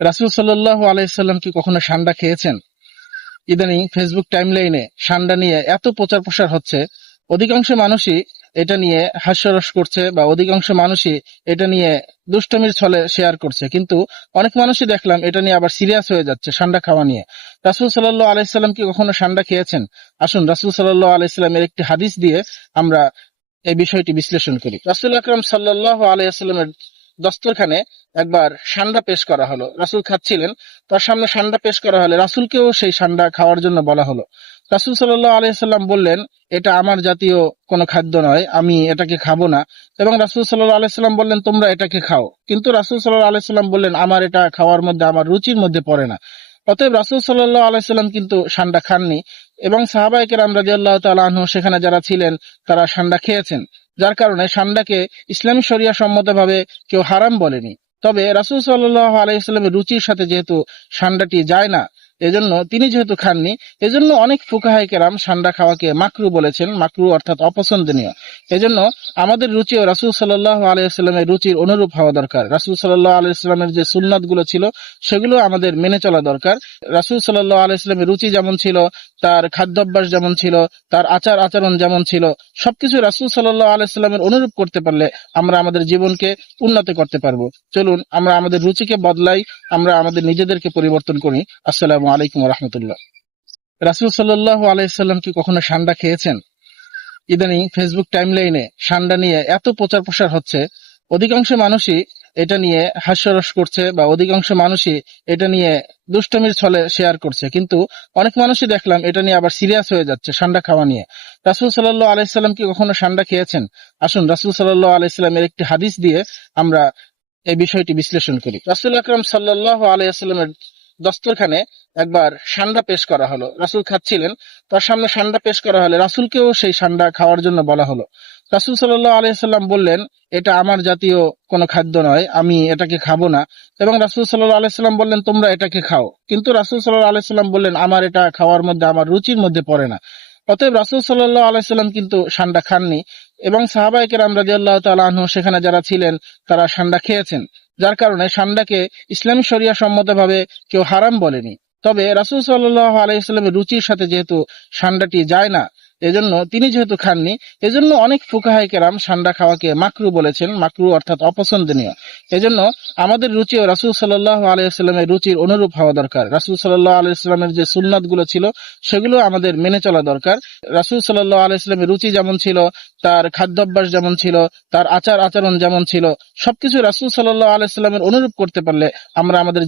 রাসূল সাল্লাল্লাহু আলাইহি সাল্লাম কি কখনো সান্ডা খেয়েছেন? ইদানিং ফেসবুক টাইমলাইনে সান্ডা নিয়ে এত প্রচার প্রসার হচ্ছে, অধিকাংশ মানুষই এটা নিয়ে হাস্যরস করছে বা অধিকাংশ মানুষই এটা নিয়ে দুষ্টমির ছলে শেয়ার করছে, কিন্তু অনেক মানুষই দেখলাম এটা নিয়ে আবার সিরিয়াস হয়ে যাচ্ছে সান্ডা খাওয়া নিয়ে। রাসূল সাল্লাল্লাহু আলাইহি সাল্লাম কি কখনো সান্ডা খেয়েছেন? আসুন রাসূল সাল্লাল্লাহু আলাইহি সাল্লামের একটি হাদিস দিয়ে আমরা এই বিষয়টি বিশ্লেষণ করি। রাসূল আকরাম সাল্লাল্লাহু আলাইহি ওয়াসাল্লামের দস্তরখানে একবার সান্ডা পেশ করা হলো। রাসূল খাচ্ছিলেন, তার সামনে সান্ডা পেশ করা হলে রাসূলকেও সেই সান্ডা খাওয়ার জন্য বলা হলো। রাসূল সাল্লাল্লাহু আলাইহি সাল্লাম বললেন, এটা আমার জাতীয় কোনো খাদ্য নয়, আমি এটাকে খাবো না। এবং রাসূল সাল্লাল্লাহু আলাইহি সাল্লাম বললেন, তোমরা এটাকে খাও। কিন্তু রাসূল সাল্লাল্লাহু আলাইহি সাল্লাম বললেন, আমার এটা খাওয়ার মধ্যে, আমার রুচির মধ্যে পড়ে না। অতএব রাসূল সাল্লাল্লাহু আলাইহি সাল্লাম কিন্তু সান্ডা খাননি, এবং সাহাবায়ে কেরাম রাদিয়াল্লাহু তাআলা আনহু সেখানে যারা ছিলেন তারা সান্ডা খেয়েছেন। যার কারণে সান্ডাকে ইসলামী শরিয়া সম্মতভাবে কেউ হারাম বলেনি। তবে রাসূল সাল্লাল্লাহু আলাইহি ওয়াসাল্লামের রুচির সাথে যেহেতু সান্ডাটি যায় না, এজন্য তিনি যেহেতু খাননি, এজন্য অনেক ফুকাহায়ে কেরাম সান্ডা খাওয়াকে মাকরু বলেছেন। মাকরু অর্থাৎ অপছন্দনীয়। এজন্য আমাদের রুচিও রাসূল সাল্লাল্লাহু আলাইহি ওয়াসাল্লামের রুচির অনুরূপ হওয়া দরকার। রাসূল সাল্লাল্লাহু আলাইহি ওয়াসাল্লামের যে সুন্নাতগুলো ছিল সেগুলো আমাদের মেনে চলা দরকার। রাসূল সাল্লাল্লাহু আলাইহি ওয়াসাল্লামের রুচি যেমন ছিল, তার খাদ্যাভ্যাস যেমন ছিল, তার আচার আচরণ যেমন ছিল, সবকিছু রাসূল সাল্লাল্লাহু আলাইহি ওয়াসাল্লামের অনুরূপ করতে পারলে আমরা আমাদের জীবনকে উন্নত করতে পারবো। চলুন আমরা আমাদের রুচিকে বদলাই, আমরা আমাদের নিজেদেরকে পরিবর্তন করি। আসসালামু আলাইকুম ওয়া রাহমাতুল্লাহ। রাসূল সাল্লাল্লাহু আলাইহি সাল্লাম কি কখনো সান্ডা খেয়েছেন? ইদানিং ফেসবুক টাইমলাইনে সান্ডা নিয়ে এত প্রচার প্রসার হচ্ছে, অধিকাংশ মানুষই এটা নিয়ে হাস্যরস করছে বা অধিকাংশ মানুষই এটা নিয়ে দুষ্টমির ছলে শেয়ার করছে, কিন্তু অনেক মানুষই দেখলাম এটা নিয়ে আবার সিরিয়াস হয়ে যাচ্ছে সান্ডা খাওয়া নিয়ে। রাসূল সাল্লাল্লাহু আলাইহি সাল্লাম কি কখনো সান্ডা খেয়েছেন? আসুন রাসূল সাল্লাল্লাহু আলাইহি সাল্লামের একটি হাদিস দিয়ে আমরা এই বিষয়টি বিশ্লেষণ করি। রাসূল আকরাম সাল্লাল্লাহু আলাইহি ওয়াসাল্লামের দস্তরখানে একবার সান্ডা পেশ করা হলো। রাসূল খাচ্ছিলেন, তার সামনে সান্ডা পেশ করা হলে রাসূলকেও সেই সান্ডা খাওয়ার জন্য বলা হলো। রাসূল সাল্লাল্লাহু আলাইহি সাল্লাম বললেন, এটা আমার জাতীয় কোনো খাদ্য নয়, আমি এটাকে খাবো না। এবং রাসূল সাল্লাল্লাহু আলাইহি সাল্লাম বললেন, তোমরা এটাকে খাও। কিন্তু রাসূল সাল্লাল্লাহু আলাইহি সাল্লাম বললেন, আমার এটা খাওয়ার মধ্যে, আমার রুচির মধ্যে পড়ে না। অতএব রাসূল সাল্লাল্লাহু আলাইহি সাল্লাম কিন্তু সান্ডা খাননি, এবং সাহাবায়ে কেরাম রাদিয়াল্লাহু তাআলা আনহু সেখানে যারা ছিলেন তারা সান্ডা খেয়েছেন। যার কারণে সান্ডাকে ইসলামী শরিয়া সম্মতভাবে কেউ হারাম বলেনি। তবে রাসূল সাল্লাল্লাহু আলাইহি ওয়াসাল্লামের রুচির সাথে যেহেতু সান্ডাটি যায় না, এজন্য তিনি যেহেতু খাননি, এজন্য অনেক ফুকাহায়ে কেরাম সান্ডা খাওয়াকে মাকরু বলেছেন। মাকরু অর্থাৎ অপছন্দনীয়। এজন্য আমাদের রুচিও রাসূল সাল্লাল্লাহু আলাইহি ওয়াসাল্লামের রুচির অনুরূপ হওয়া দরকার। রাসূল সাল্লাল্লাহু আলাইহি ওয়াসাল্লামের যে সুন্নাতগুলো ছিল সেগুলো আমাদের মেনে চলা দরকার। রাসূল সাল্লাল্লাহু আলাইহি ওয়াসাল্লামের রুচি যেমন ছিল, তার খাদ্যাভ্যাস যেমন ছিল, তার আচার আচরণ যেমন ছিল, সবকিছু রাসূল সাল্লাল্লাহু আলাইহি ওয়াসাল্লামের অনুরূপ করতে পারলে আমরা আমাদের